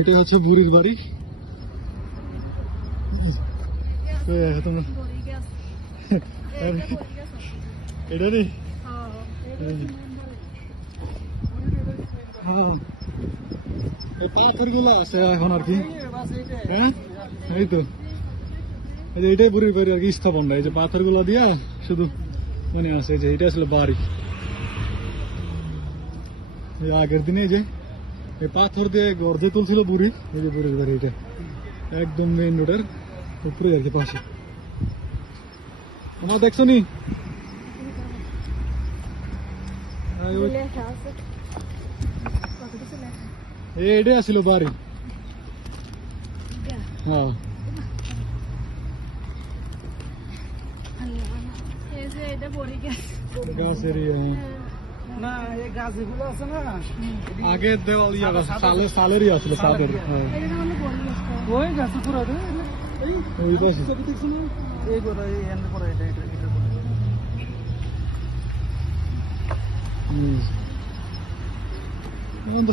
এটা হচ্ছে বুড়ির বাড়ি। এটা রে পাথর গুলো আছে এখন আর কি। হ্যাঁ এই তো এটাই বুড়ির বাড়ি আর কি, স্থাপনটা এই যে পাথর গুলা দিয়া শুধু মনে আছে যে এটা আসলে বাড়ি। আগের দিনে যে এই পাথর দিয়ে গর্জে তুলছিল বুড়ি, এই যে বুড়ির বাড়ি এটা একদম মেইন রোডের উপরে আর কি পাশে। আমার দেখছো নি এটাই আসছিল বাড়ি। হ্যাঁ গাছের আগে দেওয়াল সালেরই আসলে সাদের। ওই গাছ পুরো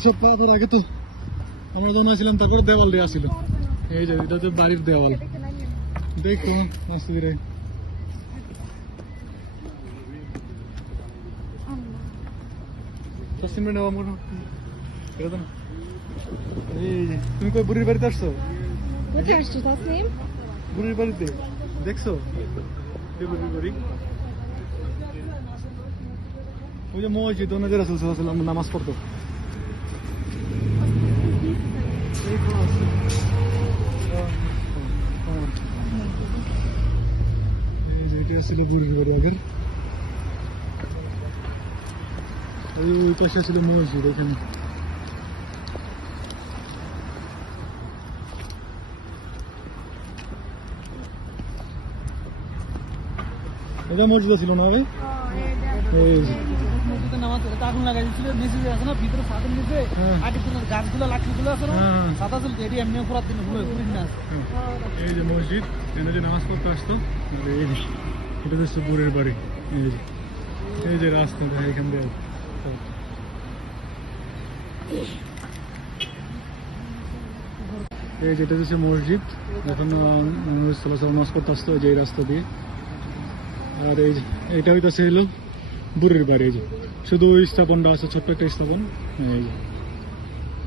সব পাথর আগে তো আমরা যখন আসছিলাম তারপরে দেওয়াল দেওয়া ছিল। এই যে এটা হচ্ছে বাড়ির দেওয়াল, দেখো মস্ত করে। তুমি কই বুড়ির বাড়িতে আসছো? বুড়ির বাড়িতে দেখছো বুড়ির বাড়ি? ওই যে মসজিদ ওনাদের রাসূল সাল্লাল্লাহু আলাইহি ওয়াসাল্লাম নামাজ পড়তো। এটা ছিল বুড়ির বাড়ি আগের। ওই পাশে ছিল মসজিদ এখানে। এটা মসজিদ ছিল না আগে? আগুন লাগাই দিচ্ছিল নিচে আছে না ভিতরে ছাদের নিচে আগে গাছগুলো লাঠিগুলো আছে না সাদা চলছে এটি এমনি পুরাত দিন না। এই যে মসজিদ, এখানে যে নামাজ পড়তে আসতো। এটা হচ্ছে বুড়ির বাড়ি। এই যে রাস্তা দেখা এখান দিয়ে এই যেটা হচ্ছে মসজিদ, এখন নামাজ পড়তে আসতো যে এই রাস্তা দিয়ে। আর এই এইটা হইতেছে হলো বুড়ির বাড়ি। এই যে শুধু ওই স্থাপনটা আছে, ছোট্ট একটা স্থাপন। এই যে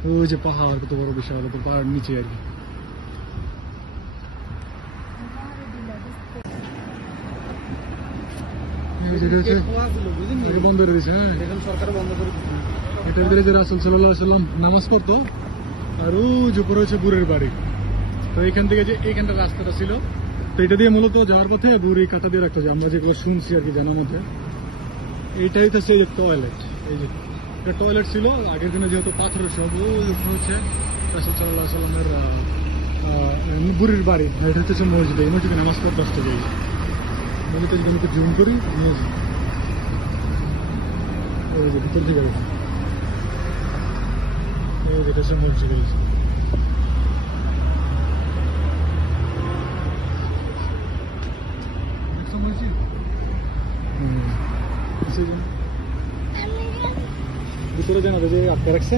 ওই যে পাহাড় কত বড় বিশাল, পাহাড় নিচে আর কি। বন্ধ করে দিয়েছে। হ্যাঁ এটার ভিতরে যে রাসূল সাল্লাল্লাহু আলাইহি ওয়াসাল্লাম নামাজ পড়তো। আর ওই যে উপরে হচ্ছে বুড়ির বাড়ি। তো এখান থেকে যে এইখানটা রাস্তাটা ছিল, তো এটা দিয়ে মূলত যাওয়ার পথে বুড়ি কাটা দিয়ে রাখতো, যে আমরা যেগুলো শুনছি আর কি জানার মধ্যে। এইটাই হচ্ছে এই যে টয়লেট। এই যে এটা টয়লেট ছিল আগের দিনে, যেহেতু পাথরের সব। ওই হচ্ছে রাসূল সাল্লাল্লাহু আলাইহি ওয়াসাল্লামের বুড়ির বাড়ি। এটা হচ্ছে মসজিদ, এই মসজিদে নামাজ পড়তে আসতো। যাই মূলত যদি আমি জুম করি মসজিদ ভিতর থেকে এটা হচ্ছে মসজিদ। ভিতরে জানাবে যে আটকে রাখছে।